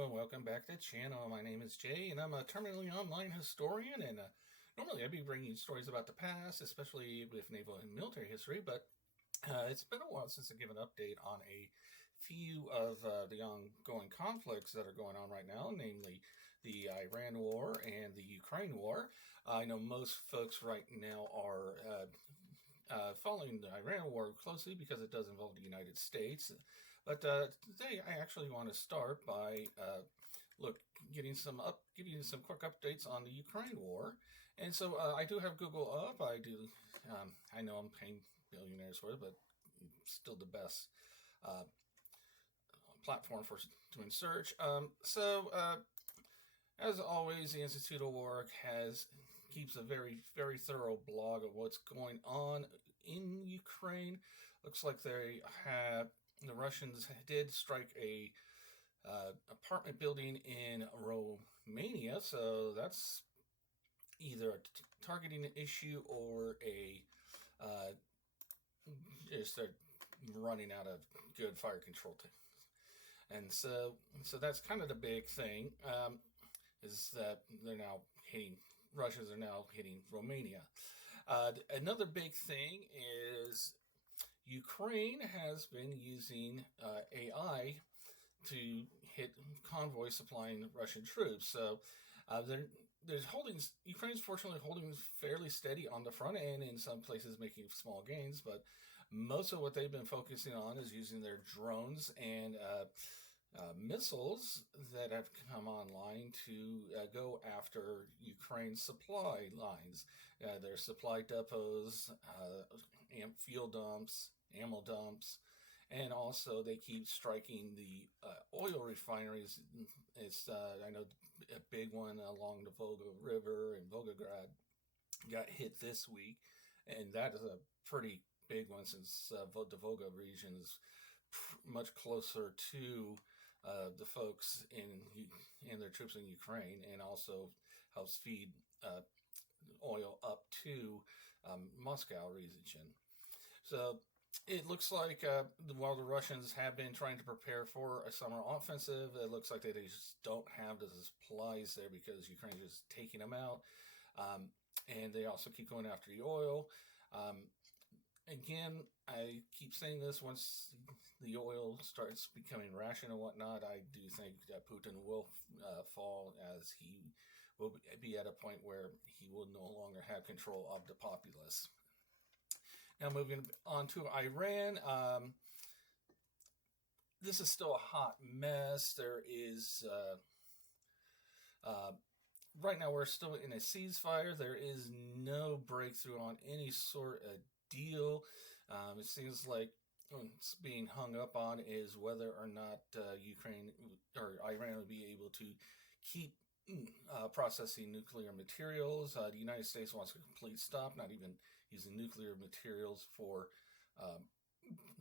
Hello and welcome back to the channel. My name is Jay and I'm a terminally online historian, and normally I'd be bringing stories about the past, especially with naval and military history, but it's been a while since I've given an update on a few of the ongoing conflicts that are going on right now, namely the Iran war and the Ukraine war. I know most folks right now are following the Iran war closely because it does involve the United States. But today I actually want to start by giving you some quick updates on the Ukraine war. And so I do have Google up. I know I'm paying billionaires for it, but still the best uh, platform for doing search. As always, the Institute of War keeps a very thorough blog of what's going on in Ukraine. Looks like the Russians did strike a apartment building in Romania, so that's either a targeting issue or a just they're running out of good fire control. And so that's kind of the big thing. Is that Russians are now hitting Romania. Another big thing is Ukraine has been using AI to hit convoys supplying Russian troops. So Ukraine's fortunately holding fairly steady on the front end, in some places making small gains, but most of what they've been focusing on is using their drones and missiles that have come online to go after Ukraine's supply lines, their supply depots, fuel dumps, ammo dumps, and also they keep striking the oil refineries. I know a big one along the Volga River in Volgograd got hit this week, and that is a pretty big one since the Volga region is much closer to the folks and their troops in Ukraine, and also helps feed oil up to Moscow region. So it looks like while the Russians have been trying to prepare for a summer offensive, it looks like they just don't have the supplies there because Ukraine is just taking them out. And they also keep going after the oil. Again, I keep saying this, once the oil starts becoming ration and whatnot, I do think that Putin will fall, as he will be at a point where he will no longer have control of the populace. Now, moving on to Iran, this is still a hot mess. There is, right now, we're still in a ceasefire. There is no breakthrough on any sort of deal. It seems like what's being hung up on is whether or not Ukraine or Iran will be able to keep processing nuclear materials. The United States wants a complete stop, not even using nuclear materials for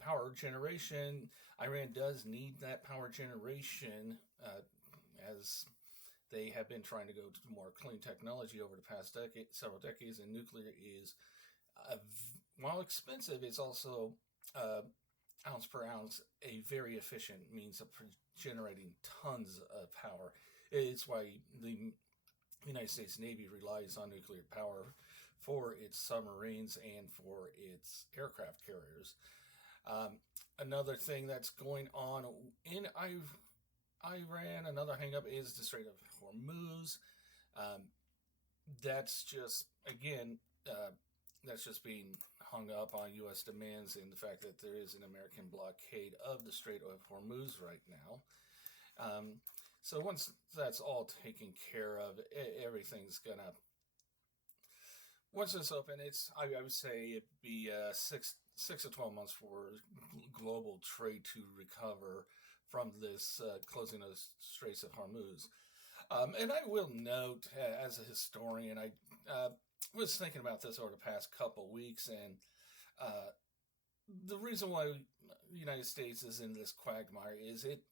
power generation. Iran does need that power generation, as they have been trying to go to more clean technology over the past several decades, and nuclear is, while expensive, it's also ounce per ounce a very efficient means of generating tons of power. It's why the United States Navy relies on nuclear power for its submarines and for its aircraft carriers. Another thing that's going on in Iran, another hangup, is the Strait of Hormuz. That's just, again, that's just being hung up on U.S. demands and the fact that there is an American blockade of the Strait of Hormuz right now. So once that's all taken care of, everything's gonna. Once it's open, I would say it'd be 6 to 12 months for global trade to recover from this closing of the Straits of Hormuz. And I will note, as a historian, I was thinking about this over the past couple weeks, and the reason why the United States is in this quagmire is it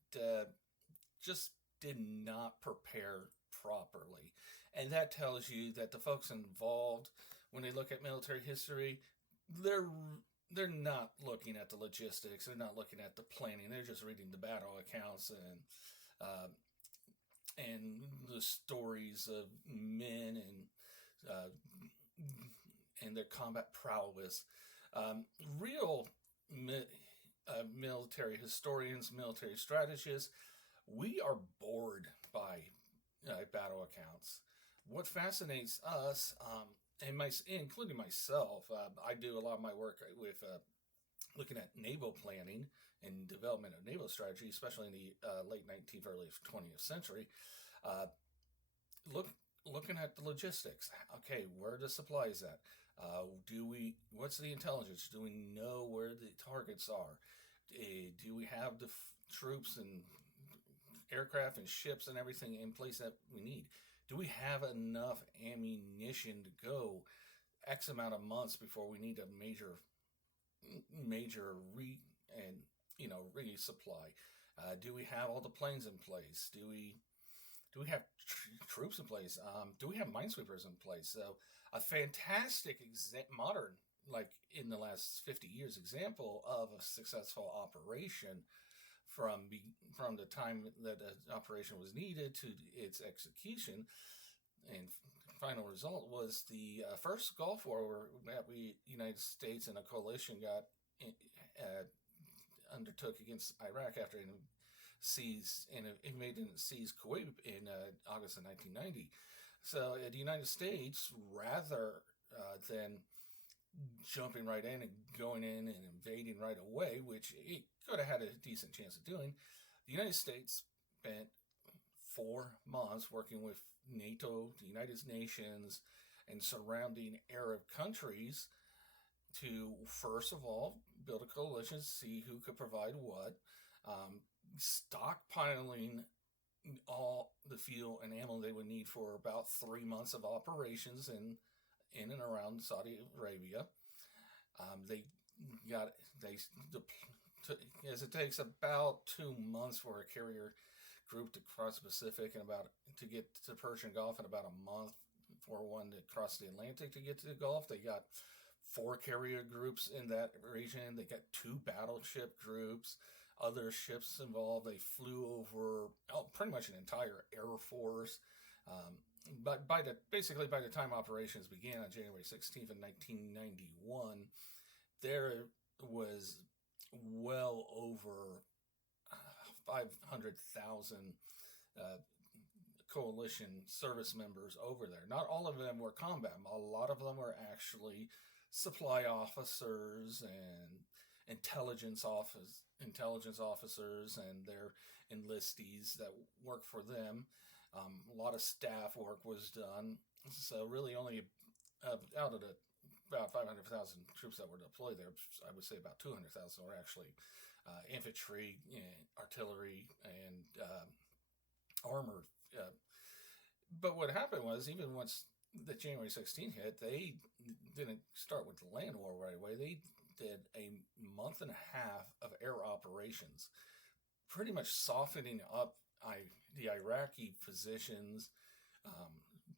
just did not prepare properly. And that tells you that the folks involved, when they look at military history, they're not looking at the logistics, they're not looking at the planning, they're just reading the battle accounts and and the stories of men and their combat prowess. Real military historians, military strategists, we are bored by battle accounts. What fascinates us, including myself, I do a lot of my work with looking at naval planning and development of naval strategy, especially in the late 19th, early 20th century. Uh, look, Looking at the logistics. Okay, where are the supplies at? What's the intelligence? Do we know where the targets are? Do we have the troops and aircraft and ships and everything in place that we need? Do we have enough ammunition to go X amount of months before we need a major resupply? Do we have all the planes in place? Do we have troops in place? Do we have minesweepers in place? So a fantastic modern, like in the last 50 years, example of a successful operation from the time that an operation was needed to its execution and final result was the first Gulf War that we United States and a coalition undertook against Iraq after it invaded and seized Kuwait in August of 1990. So the United States, rather than jumping right in and going in and invading right away, which it could have had a decent chance of doing, the United States spent 4 months working with NATO, the United Nations, and surrounding Arab countries to, first of all, build a coalition, see who could provide what, stockpiling all the fuel and ammo they would need for about 3 months of operations in and around Saudi Arabia. As it takes about 2 months for a carrier group to cross the Pacific and to get to Persian Gulf, and about a month for one to cross the Atlantic to get to the Gulf. They got 4 carrier groups in that region. They got 2 battleship groups, other ships involved. They flew over pretty much an entire air force. But by the time operations began on January 16th of 1991, there was well over 500,000 coalition service members over there. Not all of them were combat. A lot of them were actually supply officers and intelligence officers and their enlistees that work for them. A lot of staff work was done. So really only out of the about 500,000 troops that were deployed there, I would say about 200,000 were actually infantry, artillery, and armored. But what happened was, even once the January 16th hit, they didn't start with the land war right away. They did a month and a half of air operations, pretty much softening up the Iraqi positions,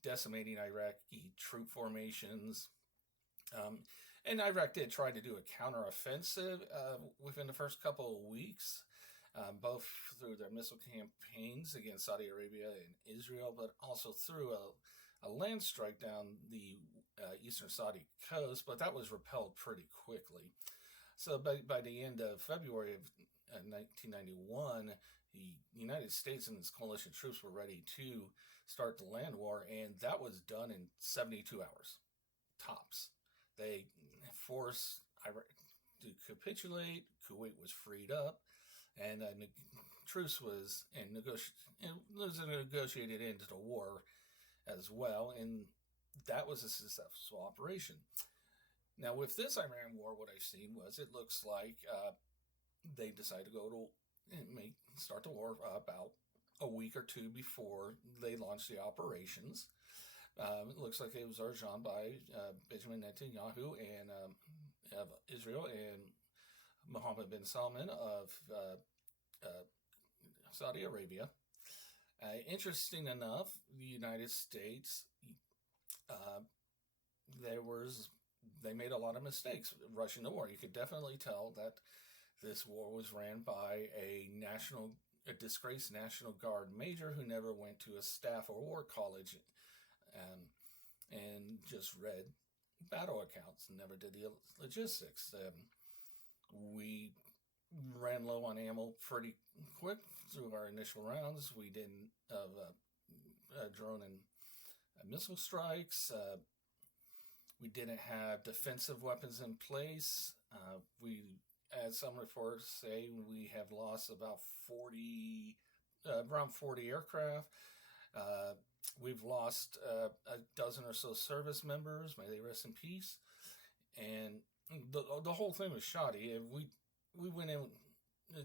decimating Iraqi troop formations. And Iraq did try to do a counteroffensive within the first couple of weeks, both through their missile campaigns against Saudi Arabia and Israel, but also through a land strike down the eastern Saudi coast, but that was repelled pretty quickly. So by the end of February of 1991, the United States and its coalition troops were ready to start the land war, and that was done in 72 hours, tops. They forced Iraq to capitulate. Kuwait was freed up, and truce was a negotiated end to the war as well, and that was a successful operation. Now, with this Iran war, what I've seen was it looks like they decided to start the war about a week or 2 before they launched the operations. It looks like it was urged on by Benjamin Netanyahu of Israel and Mohammed bin Salman of Saudi Arabia. Interesting enough, the United States, they made a lot of mistakes rushing the war. You could definitely tell that this war was ran by a national a disgraced National Guard major who never went to a staff or war college, and just read battle accounts and never did the logistics. We ran low on ammo pretty quick through our initial rounds. We didn't have drone and missile strikes. We didn't have defensive weapons in place. As some reports say, we have lost about around 40 aircraft. We've lost a dozen or so service members. May they rest in peace. And the whole thing was shoddy. We went in. The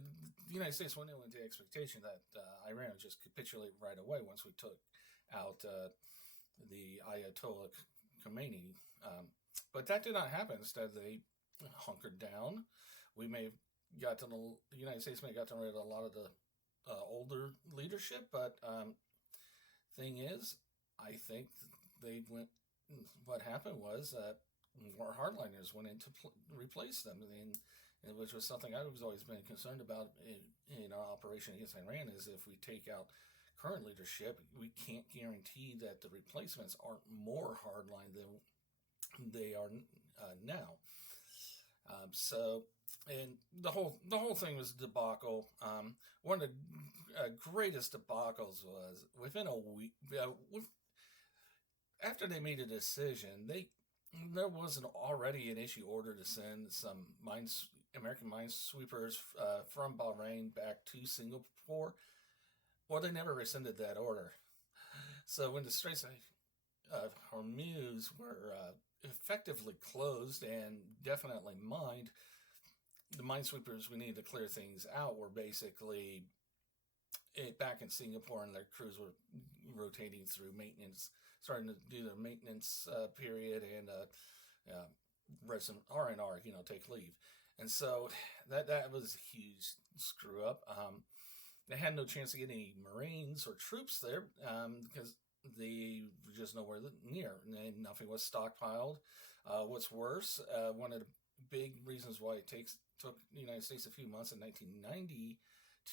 United States went in with the expectation that Iran would just capitulate right away once we took out the Ayatollah Khomeini. But that did not happen. Instead, they hunkered down. The United States may have gotten rid of a lot of the older leadership, but thing is, I think what happened was more hardliners went in to replace them, and which was something I've always been concerned about in our operation against Iran, is if we take out current leadership, we can't guarantee that the replacements aren't more hardline than they are now. And the whole thing was a debacle. One of the greatest debacles was within a week, after they made a decision, there was already an issue order to send some American minesweepers from Bahrain back to Singapore. Well, they never rescinded that order. So when the Straits of Hormuz were effectively closed and definitely mined, the minesweepers we needed to clear things out were basically back in Singapore, and their crews were rotating through maintenance, starting to do their maintenance period and some R&R, take leave. And so that was a huge screw up. They had no chance to get any Marines or troops there because they were just nowhere near, and nothing was stockpiled. What's worse, one of the big reasons why it took the United States a few months in 1990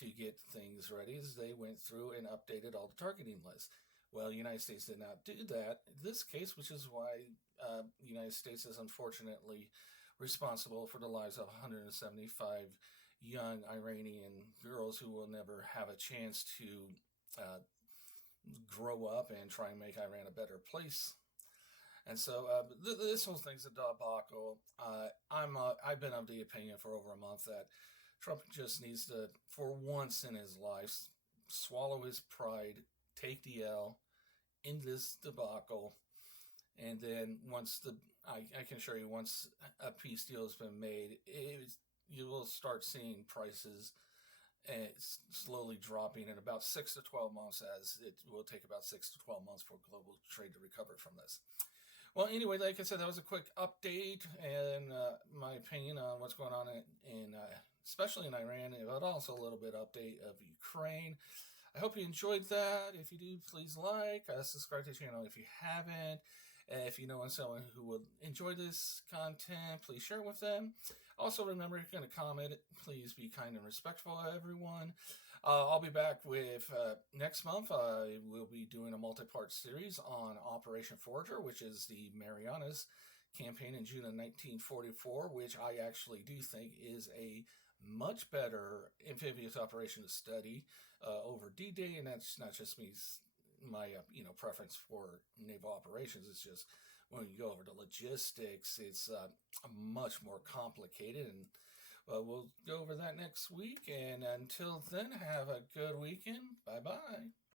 to get things ready is they went through and updated all the targeting lists. Well, the United States did not do that in this case, which is why the United States is unfortunately responsible for the lives of 175 young Iranian girls who will never have a chance to grow up and try and make Iran a better place. And so this whole thing's a debacle. I've been of the opinion for over a month that Trump just needs to, for once in his life, swallow his pride, take the L in this debacle, and then I can assure you, once a peace deal has been made, you will start seeing prices slowly dropping in about 6 to 12 months, as it will take about 6 to 12 months for global trade to recover from this. Well, anyway, like I said, that was a quick update and my opinion on what's going on in especially in Iran, but also a little bit update of Ukraine. I hope you enjoyed that. If you do, please subscribe to the channel if you haven't. If you know someone who would enjoy this content, please share it with them. Also, remember, if you're going to comment, please be kind and respectful of everyone. I'll be back with next month. We'll be doing a multi-part series on Operation Forager, which is the Marianas campaign in June of 1944, which I actually do think is a much better amphibious operation to study over D-Day, and that's not just my preference for naval operations. It's just when you go over the logistics, it's much more complicated, and we'll go over that next week. And until then, have a good weekend. Bye-bye.